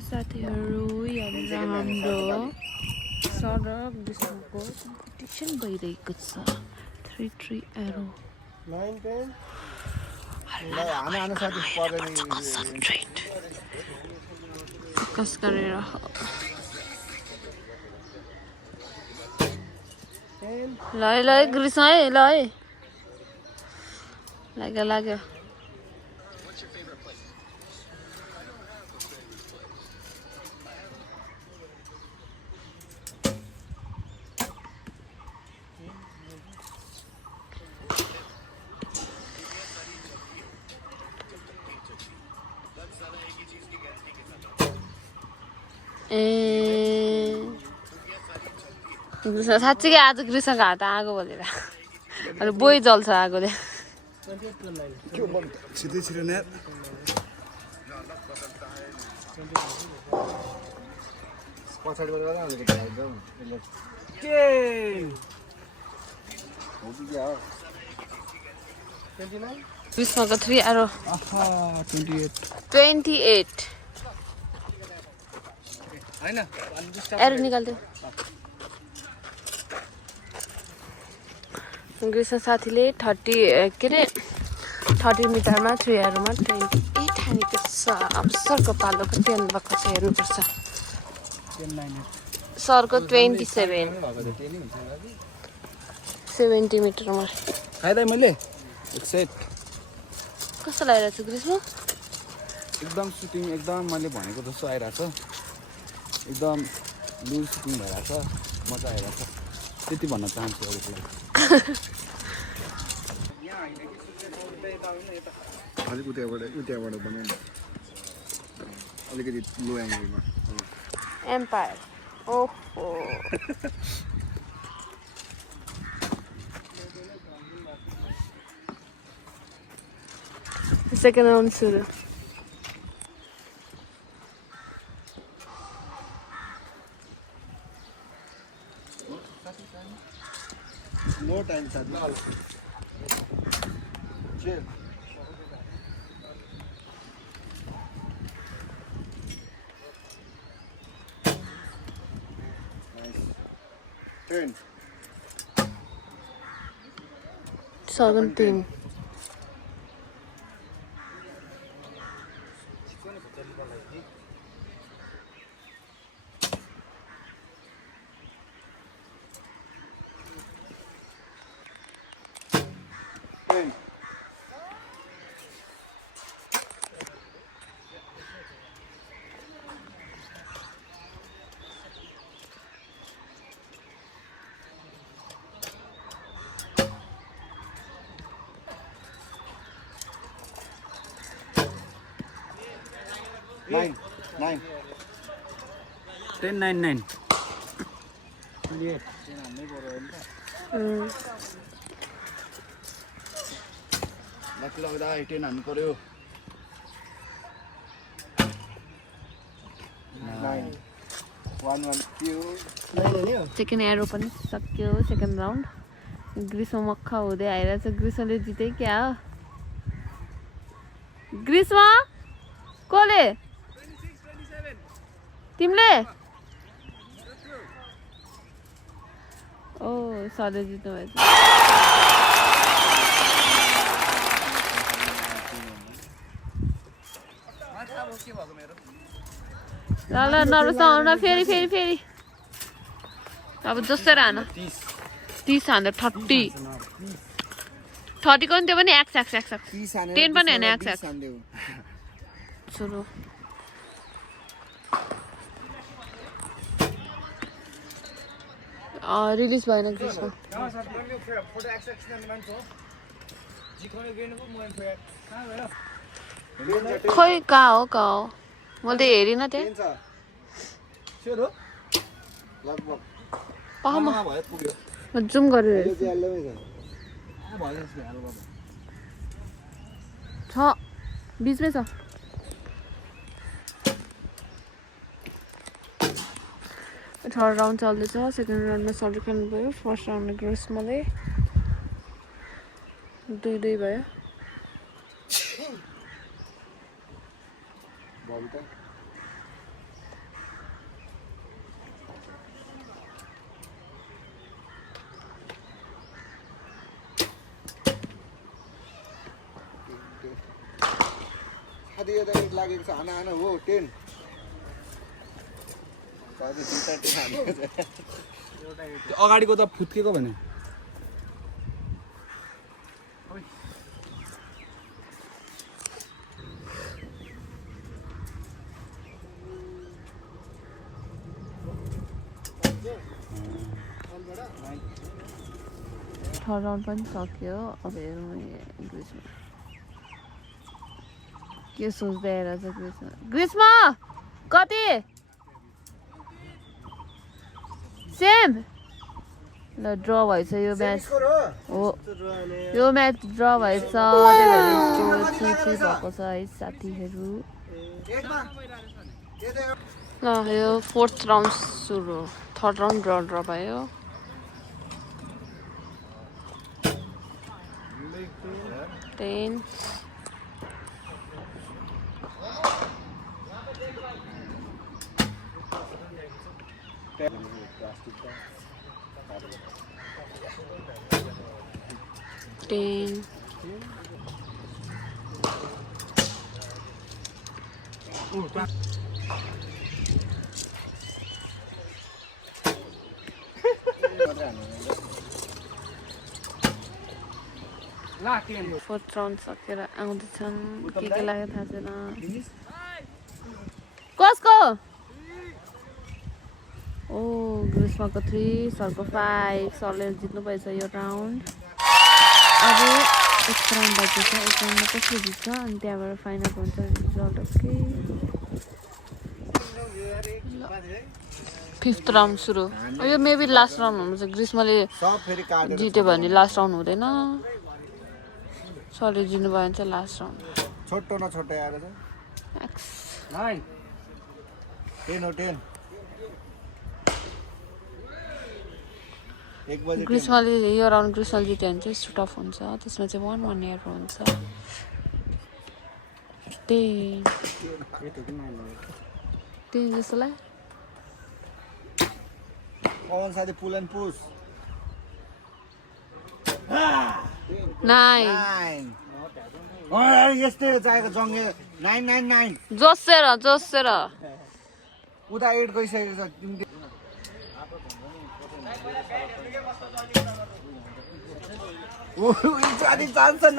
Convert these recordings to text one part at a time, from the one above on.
साथीहरू यहाँनिर हाम्रो सडक डिस्कोको कम्पिटिसन भइरहेको छ 3 एरो फोकस गरेर ल ल ग्रिस है ल है लाग्यो लाग्यो साँच्चीकै आज ग्रीष्मको हात आगो बोलेर अनि बोइ जल्छ आगोले ग्रीष्मको 3 एरो 28 एरो निकाल्थ्यो ग्रीष्म साथीले 30 के अरे 30 मिटरमा 3 एरोमा 28 हानेको छ अब सरको पालोको 10 भएको छ हेर्नुपर्छ सरको 27 70 मिटरमा खाइदै मैले एक सेट कस्तो लागिरहेको छ ग्रीष्म एकदम सुटिङ एकदम मैले भनेको जस्तो आइरहेछ एकदम लुज सुटिङ भइरहेछ मजा आइरहेछ त्यति भन्न चाहन्छु अरूलाई अलिक उताबाट बनाउनु अलिकति लो एङ्गलमा एम्पायर ओहो सेकेन्ड राउन्ड सुरु No time, Sadhna. Chill. Nice. Turn. 17 10. Nine. 10 9 9 lucky लाग्दा 10 हान्नु पर्यो 9 1 1 2 सेकेन्ड एरो पनि सक्यो सेकेन्ड राउन्ड ग्रीष्म मक्खा हुँदै आइरहेछ ग्रीष्मले जिते क्या हो ग्रीष्म कसले तिमीले ओ सरले जित्नु भएछ ल ल नरुसाउन फेरि अब जसरी हान 30 हान्दा 30 को नि त्यो पनि एक्स 10 पनि होइन एक्स सुरु रिलिज भएन ग्रीष्म खोइ कहाँ हो मैले त हेरिनँ त्यहाँ जुम गरेर छ बिचमै छ थर्ड राउन्ड चल्दैछ सेकेन्ड राउन्डमा सर्टिफिकेट भयो फर्स्ट राउन्डमा ग्रीष्मले 2-2 भयो यता हिट लागेको छ हाना हाना हो 10 कति दुईटा टेन हानेको छ त्यो अगाडिको त फुत्केको भने थर्ड राउन्ड पनि सक्यो अब हेरौँ ग्रीष्मा के सोच्दै आइरहेछ ग्रीष्मा कति सेम ल ड्र भएछ यो म्याच हो यो म्याच ड्र भएछ त्यही भएर स्कोर 3-3 भएको छ है साथीहरू ल यो फोर्थ राउन्ड सुरु थर्ड राउन्ड ड्र भयो Ten. फोर्थ राउन्ड सकेर आउँदैछन् के लाग्यो थाहा छैन कसको ओ ग्रीष्माको 3 सरको 5 सरले जित्नु भएछ यो राउन्ड अब एक राउन्ड बाँकी छ एक राउन्डमा कसले जित्छ अनि त्यहाँबाट फाइनल हुन्छ रिजल्ट ओके फिफ्थ राउन्ड सुरु यो मेबी लास्ट राउन्ड हुनुहुन्छ ग्रीष्माले जित्यो भने लास्ट राउन्ड हुँदैन सरले जित्नु भयो भने चाहिँ लास्ट राउन्ड छोटो न छोटो आएर छ 9 10 हो 10 1 बजे ग्रीष्माले यो राउन्ड ग्रीष्माले जित्यो भने चाहिँ सुट अफ हुन्छ त्यसमा चाहिँ 1-1 एयर हुन्छ 10 जस्तो लाग्यो पवन साथी पुल एन्ड पुश 9 यस्तै चाहिएको जङ्गे 9 जोसेर उता 8 गइसकेको छ तिमी ओ इजादी चान्स 9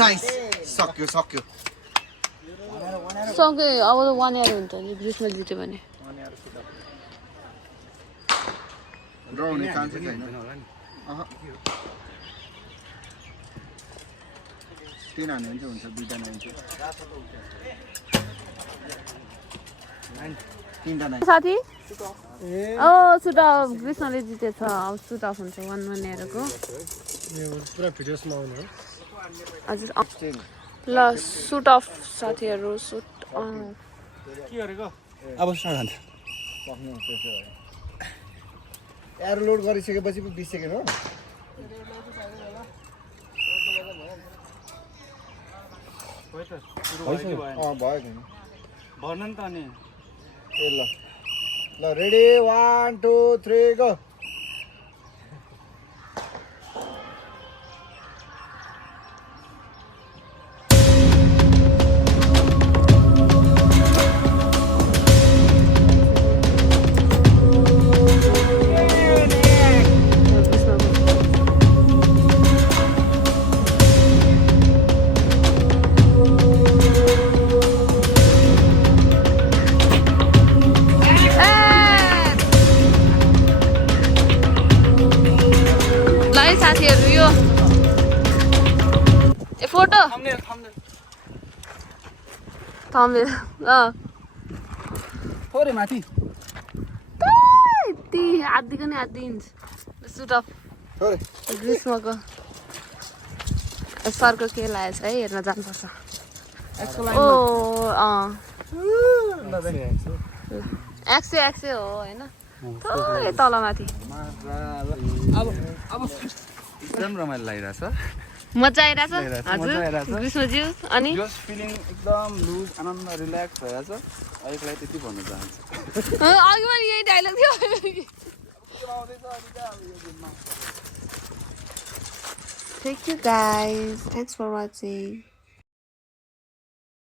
नाइस सक्यो सँगै अब त 1 एयर हुन्छ नि ग्रीष्मा जित्यो भने ड्र हुने चान्स छैन तीन हाने हुन्छ दुईटा नाइन्छ तीनटा नाइन्छ साथी ओ सुट अफ ग्रीष्माले जितेछ अब सुट अफ हुन्छ 1-1 एयरको पुरा भिडियोसमा आउनु हो हजुर ल सुट अफ साथीहरू सुट के गरेको अब स्टार्ट हुन्छ पक्नु त्यसो भए एयर लोड गरिसकेपछि 20 सेकेन्ड हो भयो नि भर्न नि त अनि ए ल रेडी 1 2 3 गो साथीहरू यो ए फोटो थम्बनेल ल थोरै माथि यति आधीको नि आधी इन्च सुट अफ थोरै ग्रीष्मको सरको के लागेछ है हेर्न जानुपर्छ ओ एक्सै हो होइन थोरै तलमाथि अब एकदम रमाइलो लागिरहेछ मजा आइरहेछ हजुर ग्रीष्मज्यू अनि जस्ट फिलिङ एकदम लुज आनन्द रिल्याक्स भइरहेछ अहिलेलाई त्यति भन्न चाहन्छु अघि पनि यही डायलग थियो Thank you guys. Thanks for watching.